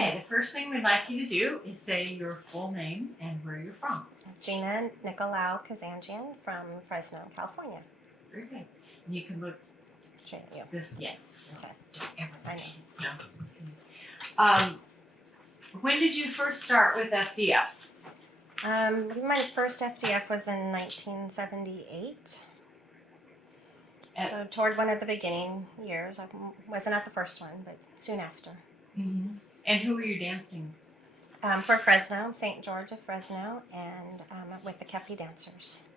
Okay, the first thing we'd like you to do is say your full name and where you're from. Gina Nicolaou Kazanjian from Fresno, California. Very good. And you can look Straight at you. this, yeah. Okay. Everybody. No, just kidding. When did you first start with FDF? My first FDF was in 1978. So toward one of the beginning years. I wasn't at the first one, but soon after. Mm-hmm. And who were you dancing? For Fresno, St. George of Fresno, and with the Kefi dancers.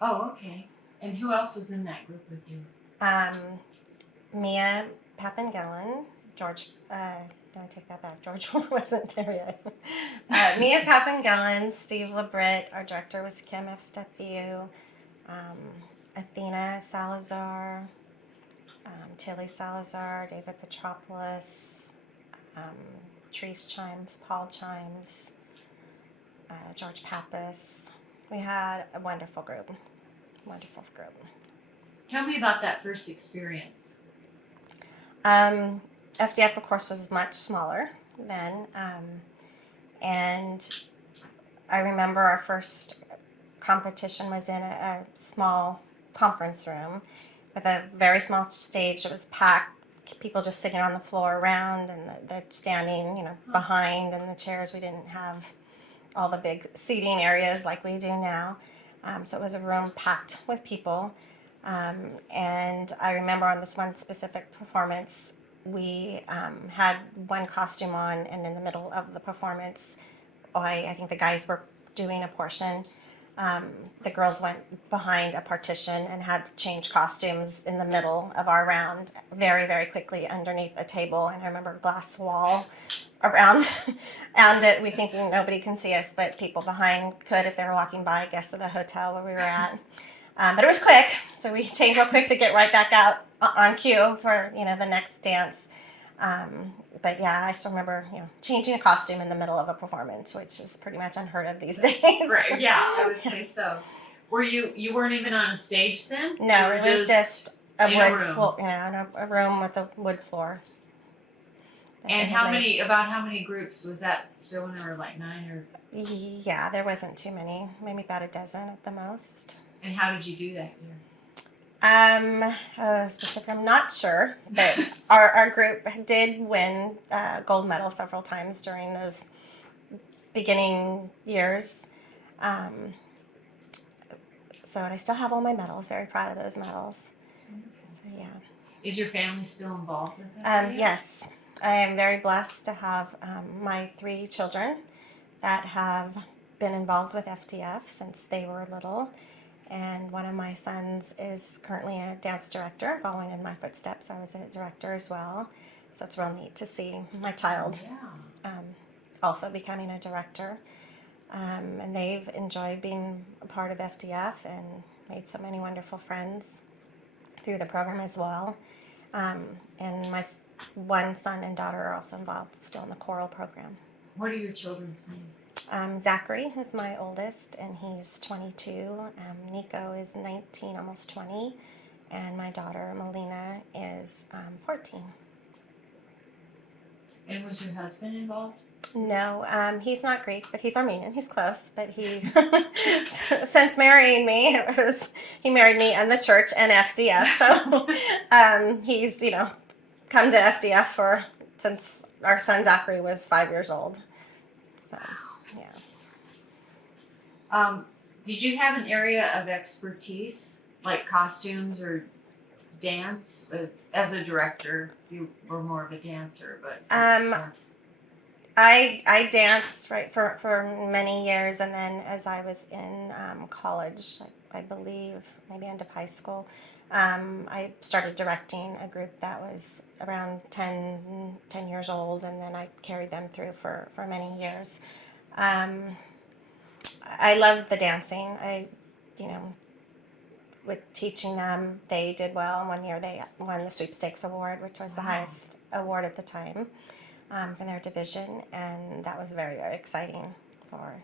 Oh, okay. And who else was in that group with you? Mia Papangellin, George, no, I take that back. George wasn't there yet. Mia Papangellin, Steve LeBrit, our director was Kim F. Stethiou, Athena Salazar, Tilly Salazar, David Petropoulos, Therese Chimes, Paul Chimes, George Pappas. We had a wonderful group. Wonderful group. Tell me about that first experience. FDF, of course, was much smaller then. And I remember our first competition was in a small conference room with a very small stage. It was packed. People just sitting on the floor around and the standing, behind in the chairs. We didn't have all the big seating areas like we do now. So it was a room packed with people. And I remember on this one specific performance, we had one costume on, and in the middle of the performance, I think the guys were doing a portion. The girls went behind a partition and had to change costumes in the middle of our round very, very quickly underneath a table. And I remember a glass wall around it. We thinking nobody can see us, but people behind could if they were walking by, guests of the hotel where we were at. But it was quick, so we changed real quick to get right back out on cue for the next dance. But yeah, I still remember changing a costume in the middle of a performance, which is pretty much unheard of these days. Right? Yeah, I would say so. Were you weren't even on a stage then? No, it was just a wood floor, a room with a wood floor. And how many groups was that? Still when there were like 9 or? Yeah, there wasn't too many, maybe about a dozen at the most. And how did you do that year? Specific, I'm not sure, but our group did win gold medal several times during those beginning years. So I still have all my medals. Very proud of those medals. So yeah. Is your family still involved with that? Yes, I am very blessed to have my 3 children that have been involved with FDF since they were little. And one of my sons is currently a dance director, following in my footsteps. I was a director as well. So it's real neat to see my child also becoming a director. And they've enjoyed being a part of FDF and made so many wonderful friends through the program as well. And my one son and daughter are also involved still in the choral program. What are your children's names? Zachary is my oldest, and he's 22. Nico is 19, almost 20. And my daughter, Melina, is 14. And was your husband involved? No, he's not Greek, but he's Armenian. He's close, but he, since marrying me, he married me in the church and FDF. So he's, come to FDF since our son Zachary was 5 years old. So, yeah. Did you have an area of expertise, like costumes or dance? As a director, you were more of a dancer, but I danced for many years, and then as I was in college, I believe maybe end of high school, I started directing a group that was around 10 years old, and then I carried them through for many years. I loved the dancing. With teaching them, they did well. And one year they won the Sweepstakes Award, which was the highest award at the time for their division, and that was very, very exciting for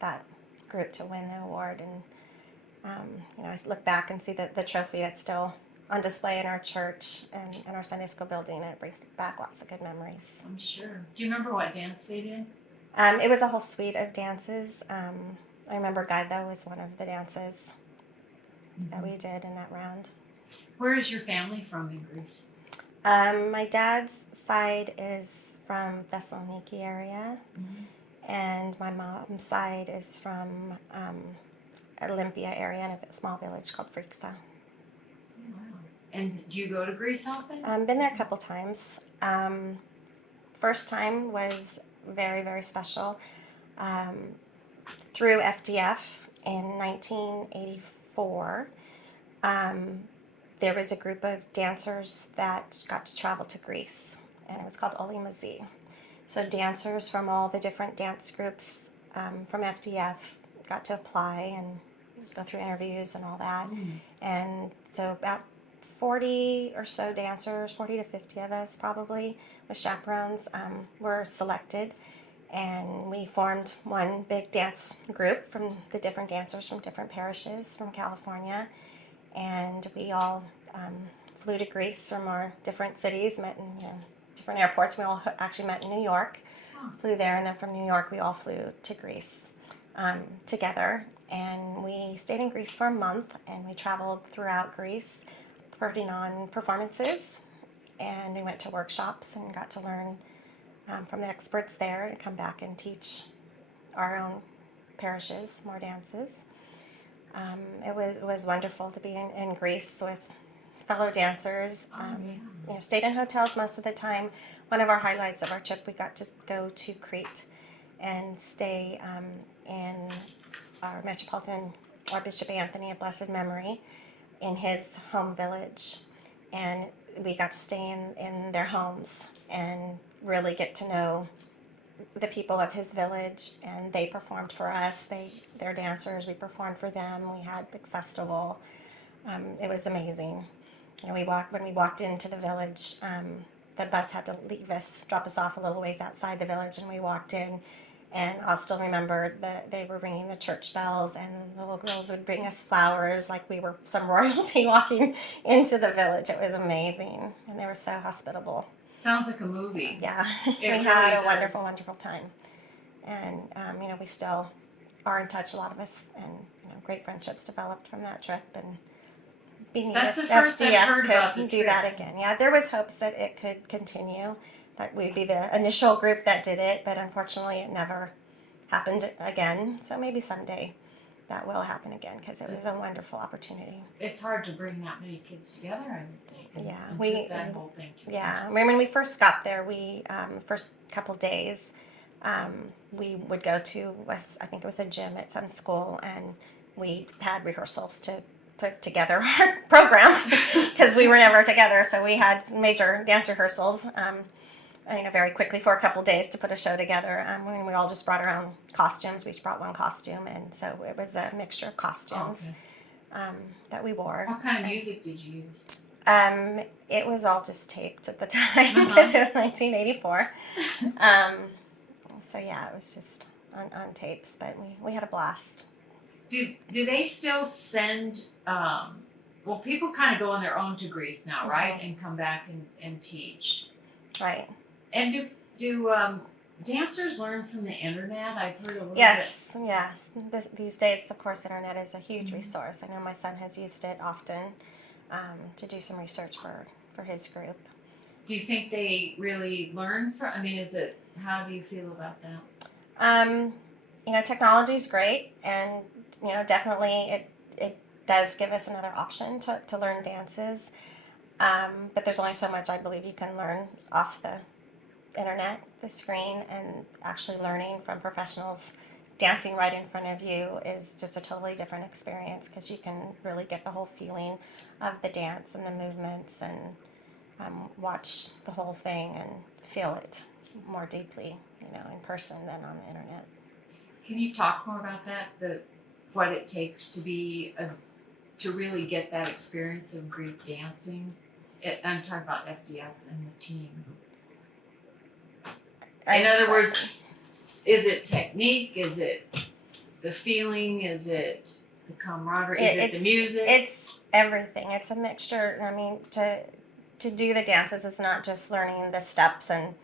that group to win the award. And I look back and see the trophy that's still on display in our church and in our Sunday school building, and it brings back lots of good memories. I'm sure. Do you remember what dance they did? It was a whole suite of dances. I remember Gaida was one of the dances that we did in that round. Where is your family from in Greece? My dad's side is from Thessaloniki area, and my mom's side is from Olympia area in a small village called Frixa. Wow. And do you go to Greece often? Been there a couple times. First time was very, very special. Through FDF in 1984, there was a group of dancers that got to travel to Greece, and it was called Olimazi. So dancers from all the different dance groups from FDF got to apply and go through interviews and all that. And so about 40 or so dancers, 40 to 50 of us probably, with chaperones, were selected. And we formed one big dance group from the different dancers from different parishes from California. And we all flew to Greece from our different cities, met in different airports. We all actually met in New York, flew there, and then from New York we all flew to Greece together. And we stayed in Greece for a month, and we traveled throughout Greece putting on performances. And we went to workshops and got to learn from the experts there to come back and teach our own parishes more dances. It was wonderful to be in Greece with fellow dancers. Stayed in hotels most of the time. One of our highlights of our trip, we got to go to Crete and stay in our Metropolitan, our Bishop Anthony of blessed memory, in his home village. And we got to stay in their homes and really get to know the people of his village, and they performed for us. They're dancers. We performed for them. We had a big festival. It was amazing. When we walked into the village, the bus had to drop us off a little ways outside the village, and we walked in. And I'll still remember that they were ringing the church bells, and the little girls would bring us flowers like we were some royalty walking into the village. It was amazing, and they were so hospitable. Sounds like a movie. Yeah, we really had a does. wonderful, wonderful time. And, we still are in touch, a lot of us, and, great friendships developed from that trip. And being That's the first I've heard about the do trip. that again. Yeah, there was hopes that it could continue, that we'd be the initial group that did it, but unfortunately it never happened again. So maybe someday that will happen again, because it was a wonderful opportunity. It's hard to bring that many kids together, I would think. Yeah, and put that whole thing together. Yeah, I mean, when we first got there, we first couple days, we would go to, I think it was a gym at some school, and we had rehearsals to put together our program because we were never together. So we had major dance rehearsals, very quickly for a couple days to put a show together. When we all just brought our own costumes, we each brought one costume, and so it was a mixture of costumes that we wore. What kind of music did you use? It was all just taped at the time because it was 1984. So yeah, it was just on tapes, but we had a blast. Do they still send? People kind of go on their own to Greece now, right? And come back and teach. Right. And do dancers learn from the internet? I've heard a little bit. Yes. These days, of course, internet is a huge resource. I know my son has used it often to do some research for his group. Do you think they really learn from? How do you feel about that? Technology is great, and definitely it does give us another option to learn dances. But there's only so much I believe you can learn off the internet, the screen, and actually learning from professionals dancing right in front of you is just a totally different experience, because you can really get the whole feeling of the dance and the movements, and watch the whole thing and feel it more deeply, in person than on the internet. Can you talk more about that? What it takes to to really get that experience of Greek dancing? I'm talking about FDF and the team. In other words, is it technique? Is it the feeling? Is it the camaraderie? Is it the music? It's everything. It's a mixture. I mean, to do the dances, it's not just learning the steps and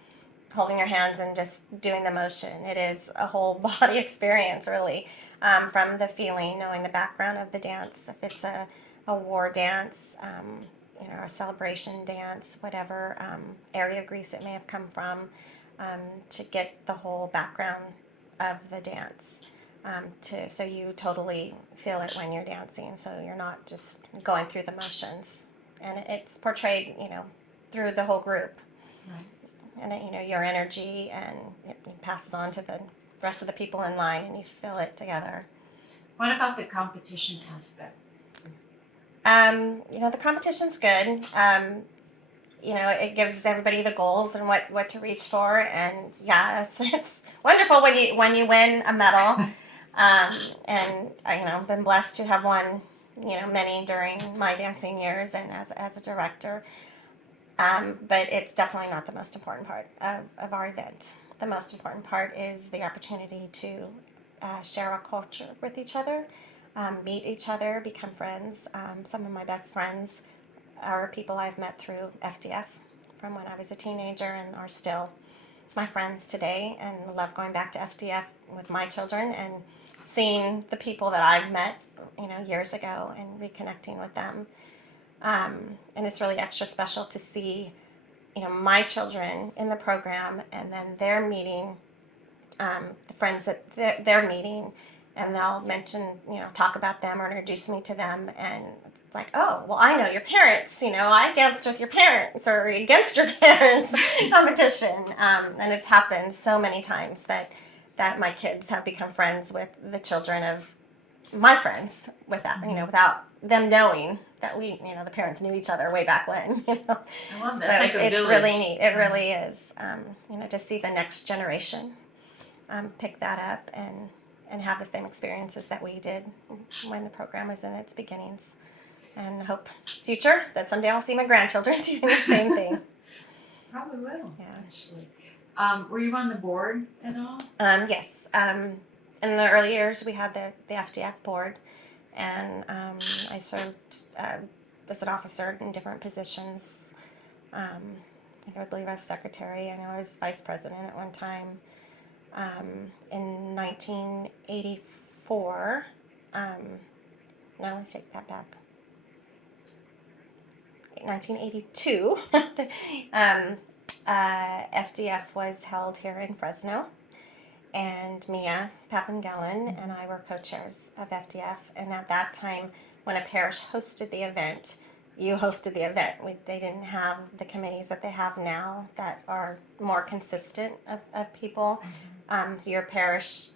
holding your hands and just doing the motion. It is a whole body experience, really, from the feeling, knowing the background of the dance. If it's a war dance, a celebration dance, whatever area of Greece it may have come from, to get the whole background of the dance. So you totally feel it when you're dancing, so you're not just going through the motions. And it's portrayed, through the whole group. Right. And your energy, and it passes on to the rest of the people in line, and you feel it together. What about the competition aspect? The competition's good. It gives everybody the goals and what to reach for, and yeah, it's wonderful when you win a medal. And I've been blessed to have won, many during my dancing years and as a director. But it's definitely not the most important part of our event. The most important part is the opportunity to share our culture with each other, meet each other, become friends. Some of my best friends are people I've met through FDF from when I was a teenager and are still my friends today, and love going back to FDF with my children and seeing the people that I've met, years ago, and reconnecting with them. And it's really extra special to see, my children in the program, and then they're meeting the friends that they're meeting, and they'll mention, talk about them or introduce me to them, and it's like, oh, well, I know your parents, I danced with your parents or against your parents competition, and it's happened so many times that my kids have become friends with the children of my friends without them knowing that we, the parents knew each other way back when, I love that. So It's like a it's village. really neat. It really is, to see the next generation pick that up and have the same experiences that we did when the program was in its beginnings. And hope future that someday I'll see my grandchildren doing the same thing. Probably will. Yeah. Actually. Were you on the board at all? Yes. In the early years, we had the FDF board, and I served as an officer in different positions. I believe I was secretary. I know I was vice president at one time. In 1984, no, I take that back. 1982, FDF was held here in Fresno, and Mia Papangelen and I were co-chairs of FDF. And at that time, when a parish hosted the event, you hosted the event. They didn't have the committees that they have now that are more consistent of people. So your parish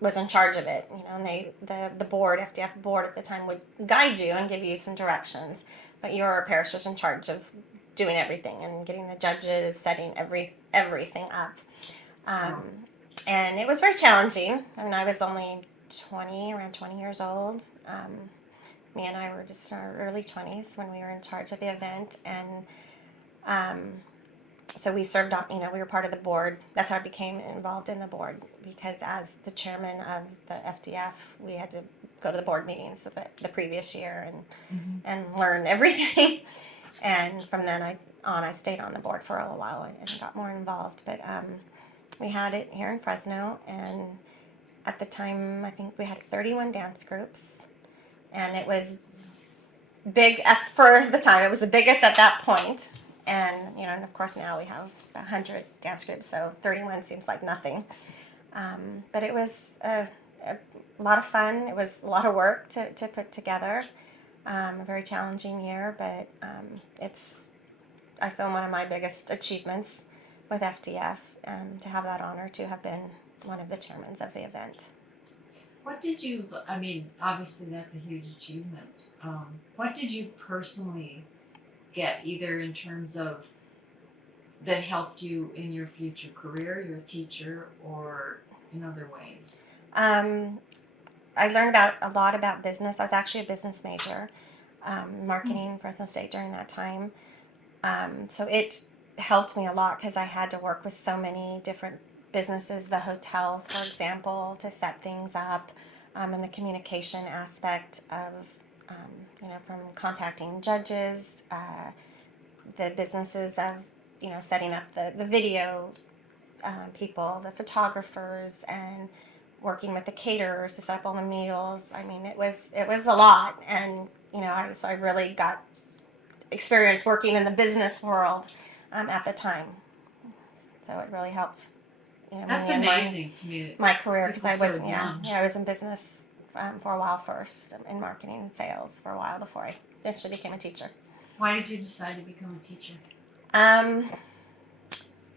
was in charge of it, and the board, FDF board at the time, would guide you and give you some directions. But your parish was in charge of doing everything and getting the judges, setting everything up. And it was very challenging. I mean, I was only around 20 years old. Me and I were just in our early 20s when we were in charge of the event. And so we served on, we were part of the board. That's how I became involved in the board, because as the chairman of the FDF, we had to go to the board meetings of the previous year and learn everything. And from then I stayed on the board for a little while and got more involved. But we had it here in Fresno, and at the time, I think we had 31 dance groups, and it was big for the time. It was the biggest at that point. And, and of course now we have 100 dance groups, so 31 seems like nothing. But it was a lot of fun. It was a lot of work to put together. A very challenging year, but I feel one of my biggest achievements with FDF, to have that honor to have been one of the chairmen of the event. What did you, obviously that's a huge achievement. What did you personally get, either in terms of that helped you in your future career, you're a teacher, or in other ways? I learned a lot about business. I was actually a business major, marketing Fresno State during that time. So it helped me a lot because I had to work with so many different businesses, the hotels, for example, to set things up, and the communication aspect of, from contacting judges, the businesses of, setting up the video people, the photographers, and working with the caterers to set up all the meals. I mean, it was a lot, and so I really got experience working in the business world at the time. So it really helped. That's me and amazing to me. my career, because I was young. I was in business for a while first, in marketing and sales for a while before I eventually became a teacher. Why did you decide to become a teacher?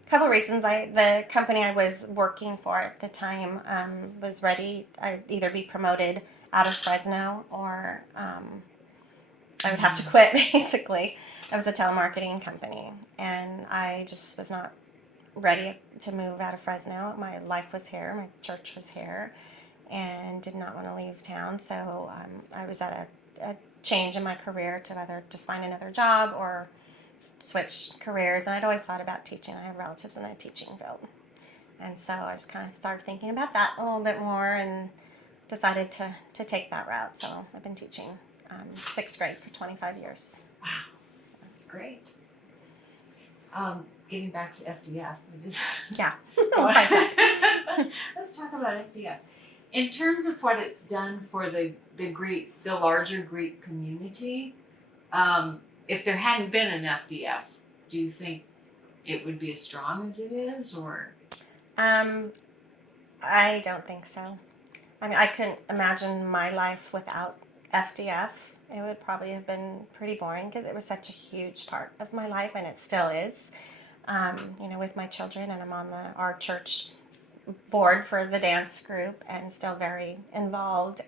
Couple reasons. The company I was working for at the time was ready. I'd either be promoted out of Fresno, or I would have to quit, basically. It was a telemarketing company, and I just was not ready to move out of Fresno. My life was here, my church was here, and did not want to leave town. So I was at a change in my career to either just find another job or switch careers. And I'd always thought about teaching. I have relatives in the teaching field. And so I just kind of started thinking about that a little bit more and decided to take that route. So I've been teaching 6th grade for 25 years. Wow, that's great. Getting back to FDF, Yeah. Let's talk about FDF. In terms of what it's done for the larger Greek community, if there hadn't been an FDF, do you think it would be as strong as it is, or? I don't think so. I mean, I couldn't imagine my life without FDF. It would probably have been pretty boring, because it was such a huge part of my life, and it still is. With my children, and I'm on our church board for the dance group, and still very involved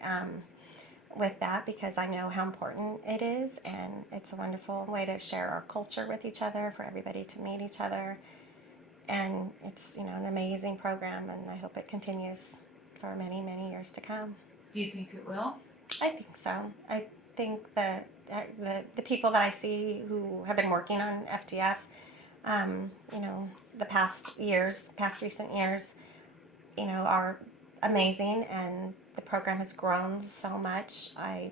with that, because I know how important it is, and it's a wonderful way to share our culture with each other, for everybody to meet each other, and it's an amazing program, and I hope it continues for many, many years to come. Do you think it will? I think so. I think that the people that I see who have been working on FDF, the past recent years, are amazing, and the program has grown so much. I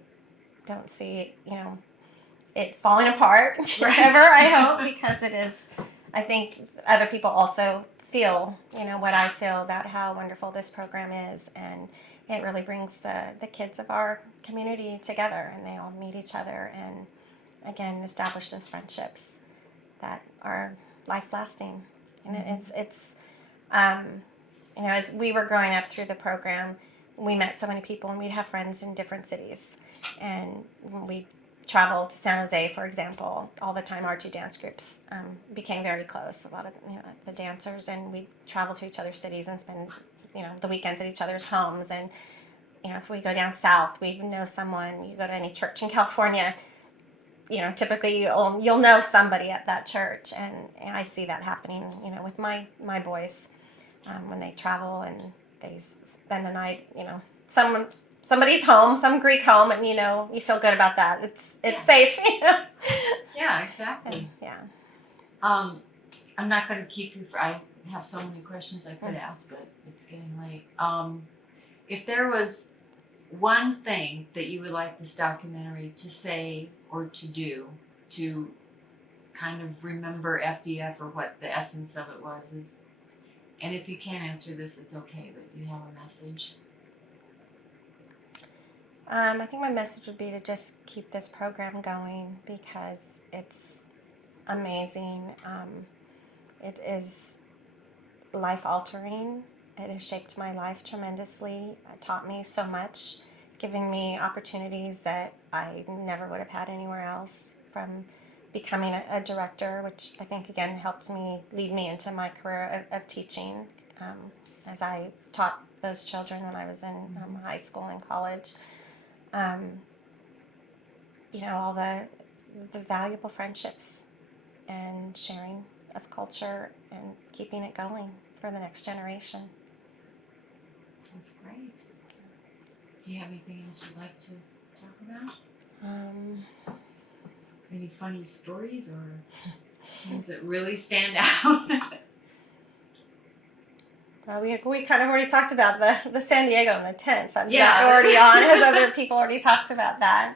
don't see, it falling apart ever, I hope, because it is. I think other people also feel, what I feel about how wonderful this program is, and it really brings the kids of our community together, and they all meet each other, and again establish those friendships that are life-lasting. And it's as we were growing up through the program, we met so many people, and we'd have friends in different cities, and we traveled to San Jose, for example, all the time. Our two dance groups became very close, a lot of the dancers, and we traveled to each other's cities and spend the weekends at each other's homes. And if we go down south, we know someone. You go to any church in California, typically you'll know somebody at that church, and I see that happening with my boys when they travel and they spend the night somebody's home, some Greek home, and you feel good about that. It's safe. Yeah, exactly. And, yeah. I'm not going to keep you I have so many questions I could ask, but it's getting late. If there was one thing that you would like this documentary to say or to do to kind of remember FDF, or what the essence of it was, and if you can't answer this, it's okay, but you have a message. I think my message would be to just keep this program going, because it's amazing. It is life-altering. It has shaped my life tremendously. It taught me so much, giving me opportunities that I never would have had anywhere else, from becoming a director, which I think, again, helped me lead me into my career of teaching, as I taught those children when I was in high school and college. All the valuable friendships and sharing of culture and keeping it going for the next generation. That's great. Do you have anything else you'd like to talk about? Any funny stories or things that really stand out? We kind of already talked about the San Diego and the tents. That's Yeah. not already on, as other people already talked about that.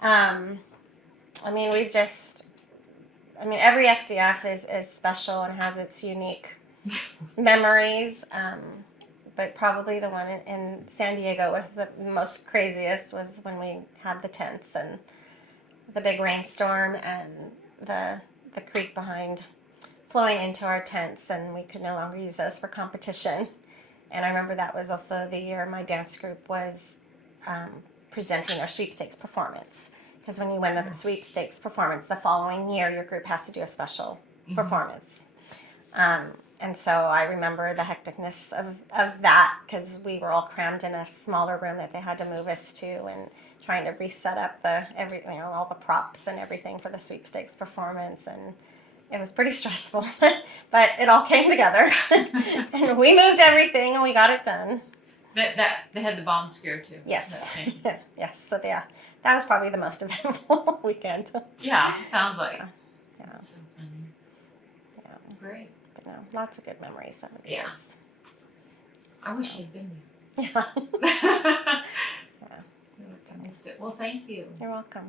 I mean, every FDF is special and has its unique memories. But probably the one in San Diego with the most craziest was when we had the tents and the big rainstorm and the creek behind flowing into our tents, and we could no longer use those for competition. And I remember that was also the year my dance group was presenting their sweepstakes performance. Because when you win the sweepstakes performance, the following year your group has to do a special performance. And so I remember the hecticness of that, because we were all crammed in a smaller room that they had to move us to, and trying to reset up all the props and everything for the sweepstakes performance, and it was pretty stressful, but it all came together, and we moved everything and we got it done. That they had the bomb scare too. Yes, yes. So yeah, that was probably the most eventful weekend. Yeah, sounds like. Yeah. So funny. Yeah. Great. But no, lots of good memories over the Yeah. years. I wish I'd been Yeah. there. Yeah. I missed it. Well, thank you. You're welcome.